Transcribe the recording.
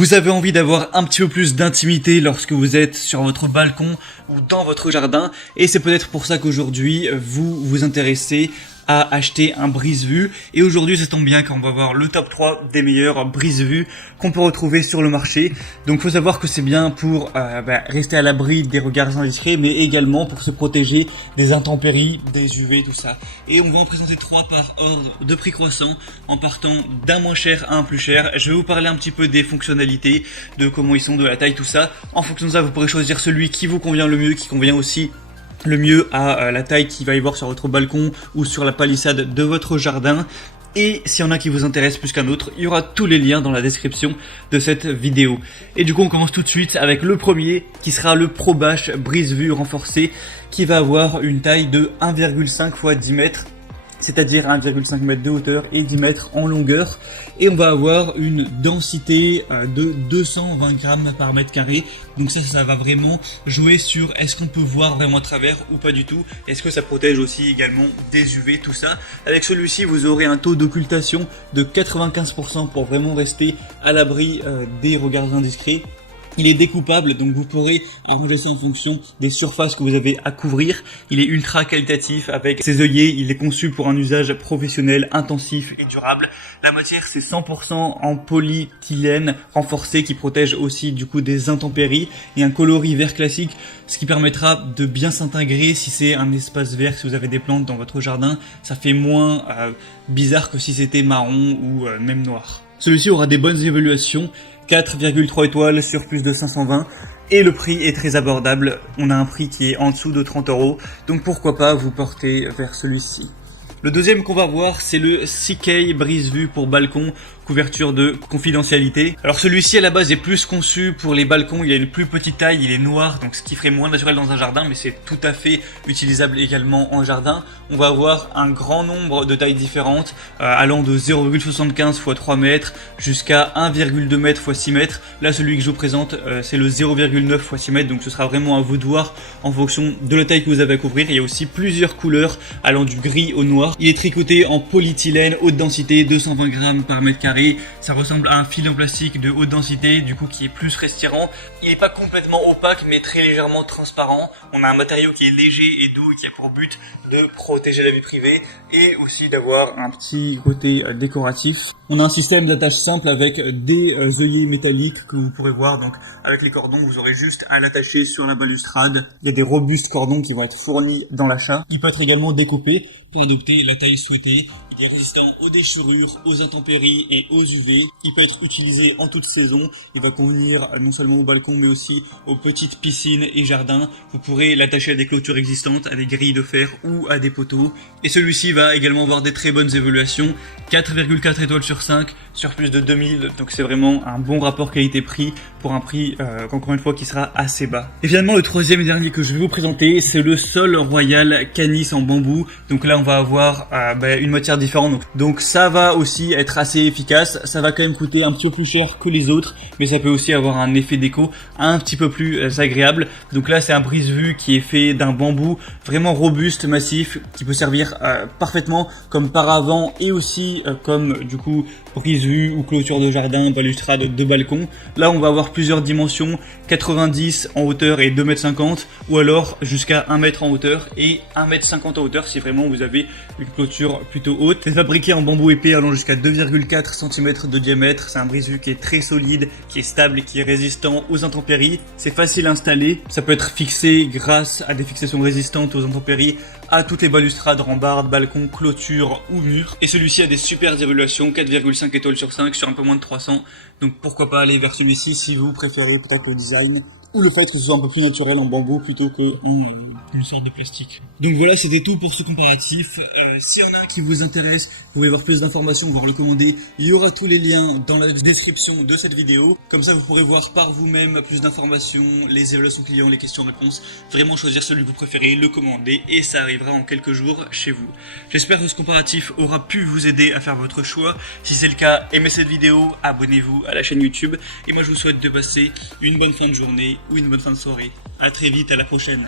Vous avez envie d'avoir un petit peu plus d'intimité lorsque vous êtes sur votre balcon ou dans votre jardin, et c'est peut-être pour ça qu'aujourd'hui vous vous intéressez à acheter un brise-vue. Et aujourd'hui, ça tombe bien car on va voir le top 3 des meilleurs brise-vue qu'on peut retrouver sur le marché. Donc faut savoir que c'est bien pour rester à l'abri des regards indiscrets, mais également pour se protéger des intempéries, des UV, tout ça. Et on va en présenter 3 par ordre de prix croissant, en partant d'un moins cher à un plus cher. Je vais vous parler un petit peu des fonctionnalités, de comment ils sont, de la taille, tout ça. En fonction de ça, vous pourrez choisir celui qui vous convient le mieux, qui convient aussi le mieux à la taille qu'il va y avoir sur votre balcon ou sur la palissade de votre jardin. Et s'il y en a qui vous intéressent plus qu'un autre, il y aura tous les liens dans la description de cette vidéo. Et du coup, on commence tout de suite avec le premier qui sera le ProBash brise-vue renforcé, qui va avoir une taille de 1,5 x 10 mètres. C'est-à-dire 1,5 mètre de hauteur et 10 mètres en longueur. Et on va avoir une densité de 220 grammes par mètre carré. Donc ça va vraiment jouer sur est-ce qu'on peut voir vraiment à travers ou pas du tout. Est-ce que ça protège aussi également des UV, tout ça. Avec celui-ci, vous aurez un taux d'occultation de 95% pour vraiment rester à l'abri des regards indiscrets. Il est découpable, donc vous pourrez arranger ça en fonction des surfaces que vous avez à couvrir. Il est ultra qualitatif avec ses œillets. Il est conçu pour un usage professionnel, intensif et durable. La matière, c'est 100% en polyéthylène renforcé qui protège aussi du coup des intempéries, et un coloris vert classique, ce qui permettra de bien s'intégrer si c'est un espace vert, si vous avez des plantes dans votre jardin. Ça fait moins bizarre que si c'était marron ou même noir. Celui-ci aura des bonnes évaluations. 4,3 étoiles sur plus de 520, et le prix est très abordable. On a un prix qui est en dessous de 30 €, donc pourquoi pas vous porter vers celui-ci. Le deuxième qu'on va voir, c'est le CK brise-vue pour balcon, couverture de confidentialité. Alors celui-ci à la base est plus conçu pour les balcons, il a une plus petite taille, il est noir, donc ce qui ferait moins naturel dans un jardin, mais c'est tout à fait utilisable également en jardin. On va avoir un grand nombre de tailles différentes, allant de 0,75 x 3 mètres jusqu'à 1,2 m x 6 mètres. Là, celui que je vous présente, c'est le 0,9 x 6 mètres, donc ce sera vraiment à vous de voir en fonction de la taille que vous avez à couvrir. Il y a aussi plusieurs couleurs allant du gris au noir. Il est tricoté en polyéthylène haute densité, 220 grammes par mètre carré. Ça ressemble à un filet en plastique de haute densité, du coup qui est plus respirant. Il n'est pas complètement opaque, mais très légèrement transparent. On a un matériau qui est léger et doux et qui a pour but de protéger la vie privée et aussi d'avoir un petit côté décoratif. On a un système d'attache simple avec des œillets métalliques que vous pourrez voir. Donc avec les cordons, vous aurez juste à l'attacher sur la balustrade. Il y a des robustes cordons qui vont être fournis dans l'achat. Il peut être également découpé pour adopter la taille souhaitée. Il est résistant aux déchirures, aux intempéries et aux UV. Il peut être utilisé en toute saison. Il va convenir non seulement au balcon mais aussi aux petites piscines et jardins. Vous pourrez l'attacher à des clôtures existantes, à des grilles de fer ou à des poteaux. Et celui-ci va également avoir des très bonnes évaluations. 4,4 étoiles sur 5 sur plus de 2000. Donc c'est vraiment un bon rapport qualité-prix pour un prix encore une fois qui sera assez bas. Et finalement le troisième et dernier que je vais vous présenter, c'est le Sol Royal Canis en bambou. Donc là on va avoir une matière différente. Donc ça va aussi être assez efficace. Ça va quand même coûter un petit peu plus cher que les autres, mais ça peut aussi avoir un effet déco un petit peu plus agréable. Donc là c'est un brise-vue qui est fait d'un bambou vraiment robuste, massif, qui peut servir parfaitement comme paravent et aussi comme du coup brise-vue ou clôture de jardin, balustrade de balcon. Là on va avoir plusieurs dimensions, 90 en hauteur et 2,50 m, ou alors jusqu'à 1 m en hauteur et 1,50 m en hauteur si vraiment vous avez une clôture plutôt haute. C'est fabriqué en bambou épais allant jusqu'à 2,4 cm de diamètre. C'est un brise-vue qui est très solide, qui est stable et qui est résistant aux intempéries. C'est facile à installer. Ça peut être fixé grâce à des fixations résistantes aux intempéries à toutes les balustrades, rambardes, balcons, clôtures ou murs. Et celui-ci a des super évaluations, 4,5 étoiles sur 5 sur un peu moins de 300. Donc pourquoi pas aller vers celui-ci si vous préférez peut-être le design ou le fait que ce soit un peu plus naturel en bambou plutôt qu'en une sorte de plastique. Donc voilà, c'était tout pour ce comparatif. S'il y en a qui vous intéresse, vous pouvez voir plus d'informations, voire le commander. Il y aura tous les liens dans la description de cette vidéo. Comme ça, vous pourrez voir par vous-même plus d'informations, les évaluations clients, les questions-réponses. Vraiment choisir celui que vous préférez, le commander, et ça arrivera en quelques jours chez vous. J'espère que ce comparatif aura pu vous aider à faire votre choix. Si c'est le cas, aimez cette vidéo, abonnez-vous à la chaîne YouTube. Et moi, je vous souhaite de passer une bonne fin de journée ou une bonne fin de soirée. À très vite, à la prochaine.